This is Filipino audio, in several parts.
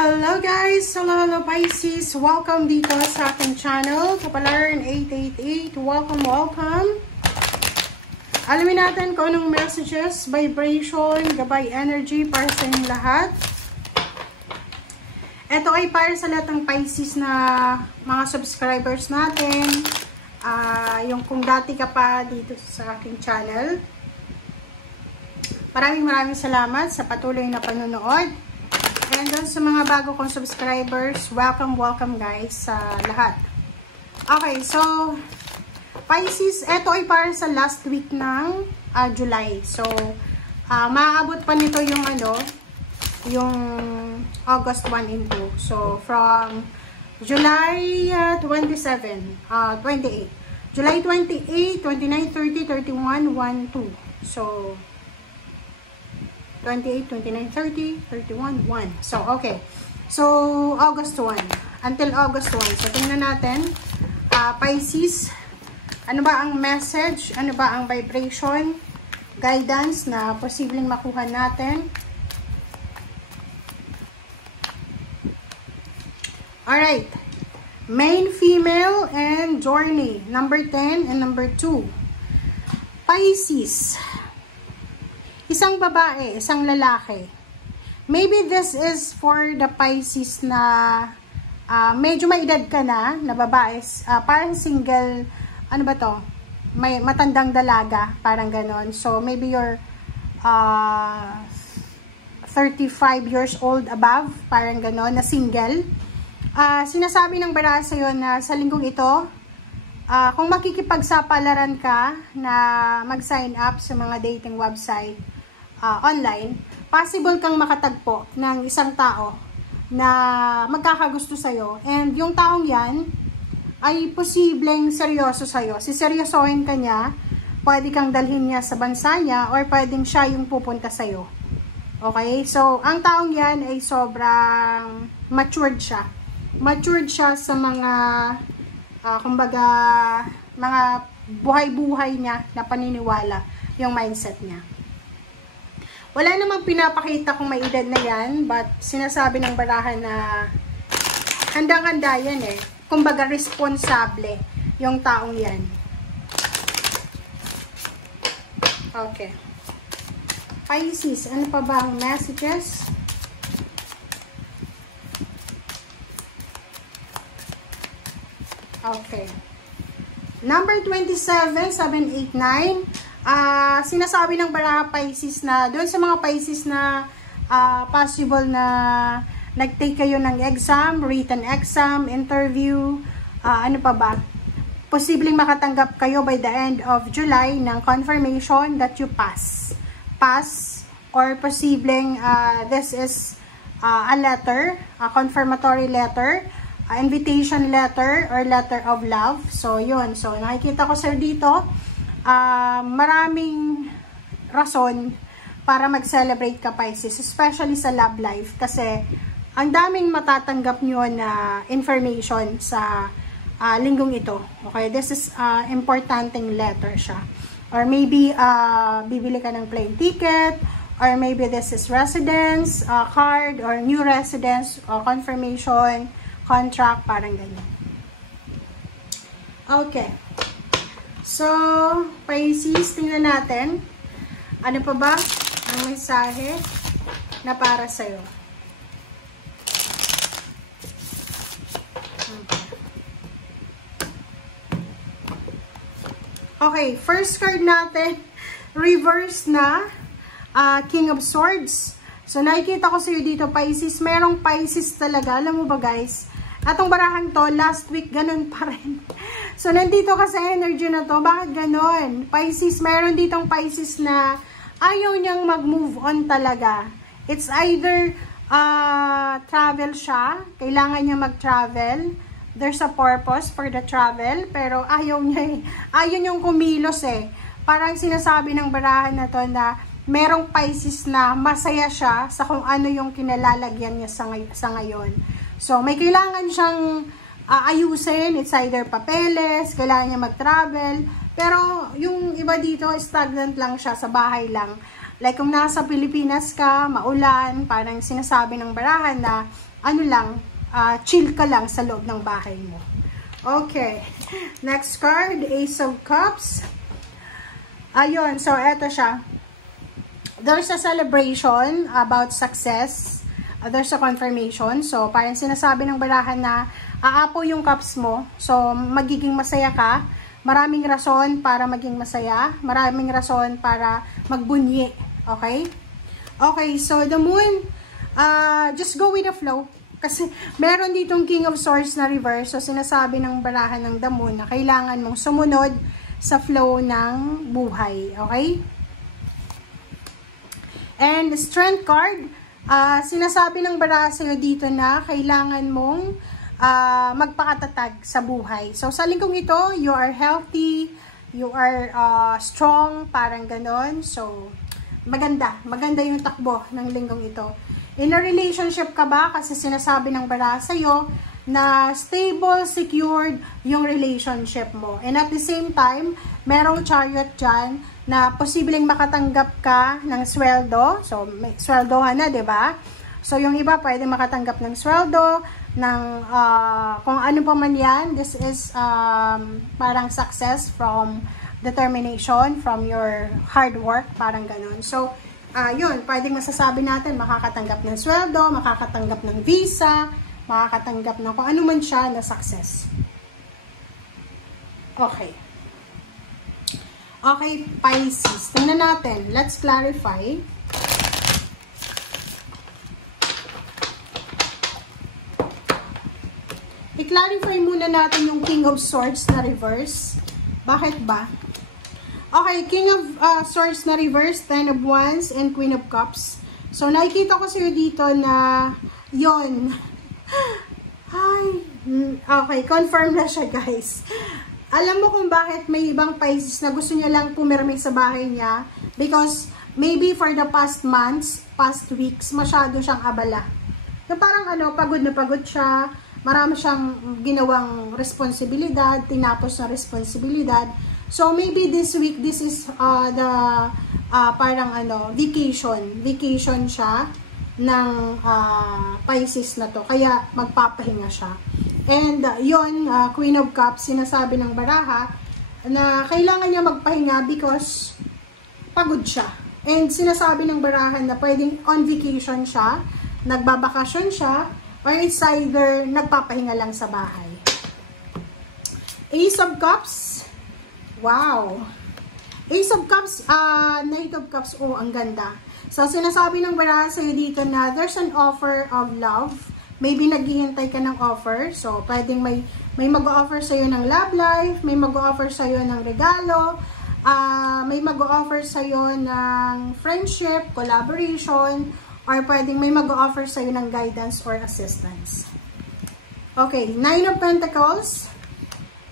Hello guys! Hello Pisces! Welcome dito sa aking channel, Kapalaran 888. Welcome! Alamin natin kung anong messages, vibration, gabay energy para sa inyong lahat. Ito ay para sa lahat ng Pisces na mga subscribers natin. Yung kung dati ka pa dito sa aking channel. Maraming salamat sa patuloy na panonood. And then sa mga bago kong subscribers, welcome guys sa lahat. Okay, so Pisces, ito ay para sa last week ng July. So, maaabot pa nito yung yung August 1 and 2. So, from July 27, 28. July 28, 29, 30, 31, 1, 2. So, 28, 29, 30, 31, 1. So, okay. So, August 1. Until August 1. So, tingnan natin. Pisces, ano ba ang message? Ano ba ang vibration? Guidance na posibleng makuha natin? Alright. Main, female, and journey. Number 10 and number 2. Pisces. Isang babae, isang lalaki. Maybe this is for the Pisces na medyo may edad ka na babae, parang single, ano ba to? May matandang dalaga, parang ganon. So, maybe you're 35 years old above, parang ganon, na single. Sinasabi ng baraha sa'yo na sa linggong ito, kung makikipagsapalaran ka na mag-sign up sa mga dating website, online, possible kang makatagpo ng isang tao na magkakagusto sa'yo. And yung taong yan ay posibleng seryoso sa'yo. Siseryosohin ka niya, pwede kang dalhin niya sa bansa niya or pwedeng siya yung pupunta sa'yo. Okay? So, ang taong yan ay sobrang matured siya. Matured siya sa mga, kumbaga, mga buhay-buhay niya na paniniwala, yung mindset niya. Wala namang pinapakita kung may edad na yan, but sinasabi ng baraha na handang-handa yan eh. Kumbaga responsable yung taong yan. Okay. Pisces, ano pa ba ang messages? Okay. Number 27, 7, 8, 9. Sinasabi ng baraha Pisces na doon sa mga Pisces na possible na nag-take kayo ng exam, written exam, interview, ano pa ba? Posibleng makatanggap kayo by the end of July ng confirmation that you pass. Pass, or posibleng this is a letter, a confirmatory letter, invitation letter, or letter of love. So, yun. So, nakikita ko sir dito, maraming rason para mag-celebrate ka Pisces, especially sa love life, kasi ang daming matatanggap nyo na information sa linggong ito. Okay, this is importanteng letter siya. Or maybe bibili ka ng plane ticket, or maybe this is residence card, or new residence confirmation contract, parang ganyan. Okay. So, Pisces, tingnan natin. Ano pa ba ang mensahe na para sa'yo? Okay, first card natin, reverse na, King of Swords. So, nakikita ko sa'yo dito, Pisces, merong Pisces talaga. Alam mo ba guys, atong barahan to, last week, ganun pa rin. So, nandito ka sa energy na to. Bakit ganon? Pisces, meron ditong Pisces na ayaw niyang mag-move on talaga. It's either travel siya. Kailangan niya mag-travel. There's a purpose for the travel. Pero ayaw niya, ayaw niyang kumilos eh. Parang sinasabi ng barahan na to na merong Pisces na masaya siya sa kung ano yung kinalalagyan niya sa ngayon. So, may kailangan siyang ayusin, it's either papeles, kailangan niya mag-travel, pero yung iba dito, stagnant lang siya, sa bahay lang. Like kung nasa Pilipinas ka, maulan, parang sinasabi ng barahan na ano lang, chill ka lang sa loob ng bahay mo. Okay. Next card, Ace of Cups. Ayun, so eto siya. There's a celebration about success. There's a confirmation. So, parang sinasabi ng barahan na aapo yung cups mo. So, magiging masaya ka. Maraming rason para maging masaya. Maraming rason para magbunyi. Okay? Okay, so the moon, just go with the flow. Kasi meron ditong King of Swords na reverse. So, sinasabi ng barahan ng the moon na kailangan mong sumunod sa flow ng buhay. Okay? And the Strength card, sinasabi ng baraha sa'yo dito na kailangan mong magpakatatag sa buhay. So, sa linggong ito, you are healthy, you are strong, parang ganon. So, maganda. Maganda yung takbo ng linggong ito. In a relationship ka ba? Kasi sinasabi ng baraha sa'yo na stable, secured yung relationship mo. And at the same time, merong Chariot dyan na posibleng makatanggap ka ng sweldo. So, may sweldohan na, diba? So, yung iba pwede makatanggap ng sweldo, ng kung ano pa man yan. This is parang success from determination, from your hard work, parang ganun. So, yun, pwedeng masasabi natin, makakatanggap ng sweldo, makakatanggap ng visa, makakatanggap ng kung ano man siya na success. Okay. Okay, Pisces. Tingnan natin. Let's clarify. I-clarify muna natin yung King of Swords na reverse. Bakit ba? Okay, King of Swords na reverse, Ten of Wands, and Queen of Cups. So, nakikita ko sa'yo dito na yon. Ay, okay, confirm na siya, guys. Alam mo kung bakit may ibang Pisces na gusto niya lang pumirmi sa bahay niya? Because maybe for the past months, past weeks, masyado siyang abala. Na parang pagod na pagod siya, marami siyang ginawang responsibilidad, tinapos na responsibilidad. So maybe this week, this is the parang vacation siya ng Pisces na to. Kaya magpapahinga siya. And yon, Queen of Cups, sinasabi ng baraha na kailangan niya magpahinga because pagod siya. And sinasabi ng baraha na pwedeng on vacation siya, nagbabakasyon siya, or it's either nagpapahinga lang sa bahay. Ace of Cups. Wow. Ace of Cups, Knight of Cups, oh, ang ganda. So, sinasabi ng baraha sa'yo dito na there's an offer of love. Maybe naghihintay ka ng offer. So, pwedeng may mag-offer sa'yo ng love life, may mag-offer sa'yo ng regalo, may mag-offer sa'yo ng friendship, collaboration, or pwedeng may mag-offer sa'yo ng guidance or assistance. Okay, Nine of Pentacles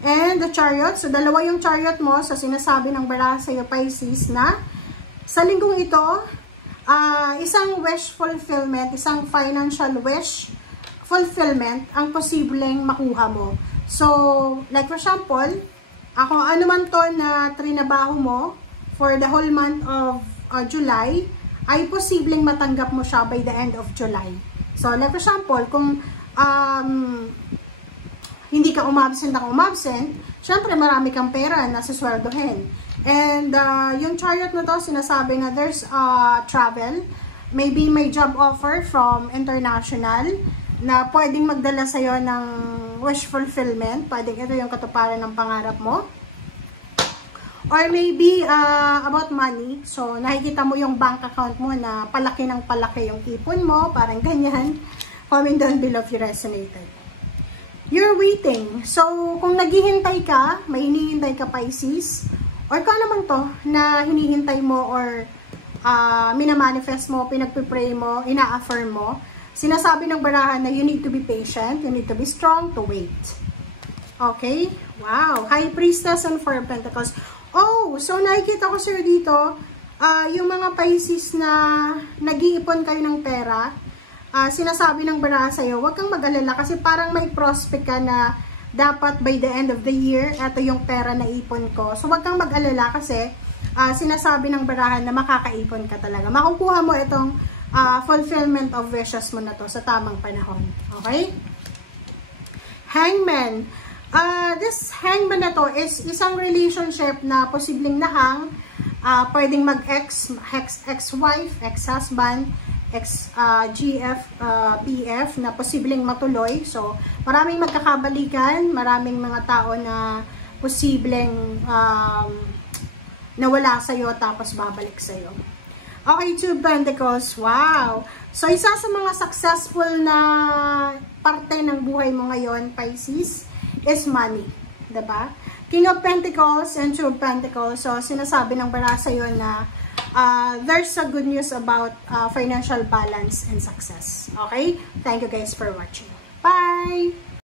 and the Chariot. So, dalawa yung Chariot mo. So, sinasabi ng baraha sa'yo, Pisces, na sa linggong ito, isang wish fulfillment, isang financial wish fulfillment ang posibleng makuha mo. So, like for example, kung ano man to na trinabaho mo for the whole month of July, ay posibleng matanggap mo siya by the end of July. So, like for example, kung hindi ka umabsent, syempre marami kang pera na susweldohin. And yung Chariot na to, sinasabi na there's travel, maybe may job offer from international, na pwedeng magdala sa'yo ng wish fulfillment. Pwedeng ito yung katuparan ng pangarap mo. Or maybe about money. So, nakikita mo yung bank account mo na palaki ng palaki yung ipon mo. Parang ganyan. Comment down below if you resonated. You're waiting. So, kung naghihintay ka, may hinihintay ka, Pisces, or kung naman to na hinihintay mo or minamanifest mo, pinagpipray mo, ina-affirm mo, sinasabi ng barahan na you need to be patient, you need to be strong to wait. Okay? Wow! High Priestess and Four of Pentacles. Oh! So, nakikita ko sir dito, yung mga Pisces na nag-iipon kayo ng pera, sinasabi ng barahan sa'yo, huwag kang mag-alala kasi parang may prospect ka na dapat by the end of the year, ito yung pera na ipon ko. So, huwag kang mag-alala kasi sinasabi ng barahan na makakaipon ka talaga. Makukuha mo itong fulfillment of wishes mo na to sa tamang panahon. Okay? Hangman. This hangman na to is isang relationship na posibleng nahang, pwedeng mag-ex, ex-wife, ex-husband, ex-GF, BF na posibleng matuloy. So, maraming magkakabalikan, maraming mga tao na posibleng nawala sa'yo tapos babalik sa'yo. Okay, Two of Pentacles. Wow! So, isa sa mga successful na parte ng buhay mo ngayon, Pisces, is money. Diba? King of Pentacles and Two of Pentacles. So, sinasabi ng bara sa'yo na there's a good news about financial balance and success. Okay? Thank you guys for watching. Bye!